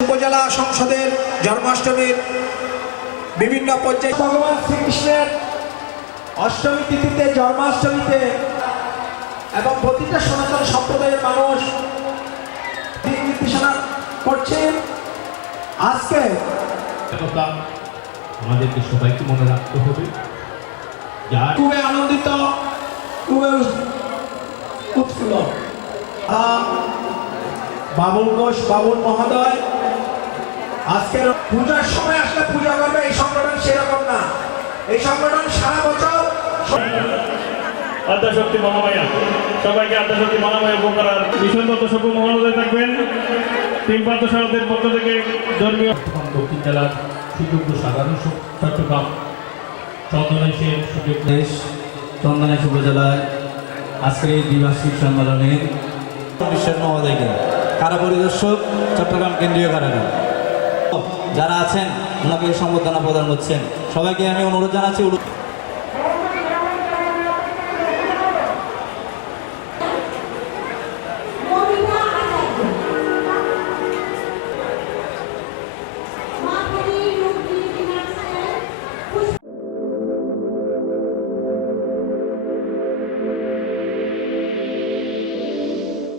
উপজেলা সংসদের জন্মাষ্টমীর বিভিন্ন পর্যায়ে ভগবান শ্রীকৃষ্ণের অষ্টমী তিথিতে জন্মাষ্টমীতে এবং প্রতিটা সনাতন সম্প্রদায়ের মানুষ দিক নির্দেশনা করছেন। আজকে কথা আমাদেরকে সবাইকে মনে রাখতে হবে। যার খুবই আনন্দিত, খুবই উৎফুল্ল। বাবুল ঘোষ বাবুল মহোদয় আজকের পূজার সময় আসলে পূজা করবে, এই সংগঠন সেরকম না। এই সংগঠন সারা বছর আদ্যাশক্তি মহামায়া সবাইকে আদ্যাশক্তি মহামায়া উপকার ভীষণ দত্তসভ্য মহোদয় থাকবেন। তিন পার্থসারদের পক্ষ থেকে ধর্মীয় দক্ষিণ জেলার সুযোগ্য সাধারণ চট্টগ্রাম চন্দনেশের সুযোগ দেশ চন্দনেশ উপজেলায় আজকের এই দ্বিবার্ষিক সম্মেলনের বিশ্বের মহোদয়কে কারা পরিদর্শক চট্টগ্রাম কেন্দ্রীয় কারাগার যারা আছেন ওনাকে সম্বর্ধনা প্রদান করছেন। সবাইকে আমি অনুরোধ জানাচ্ছি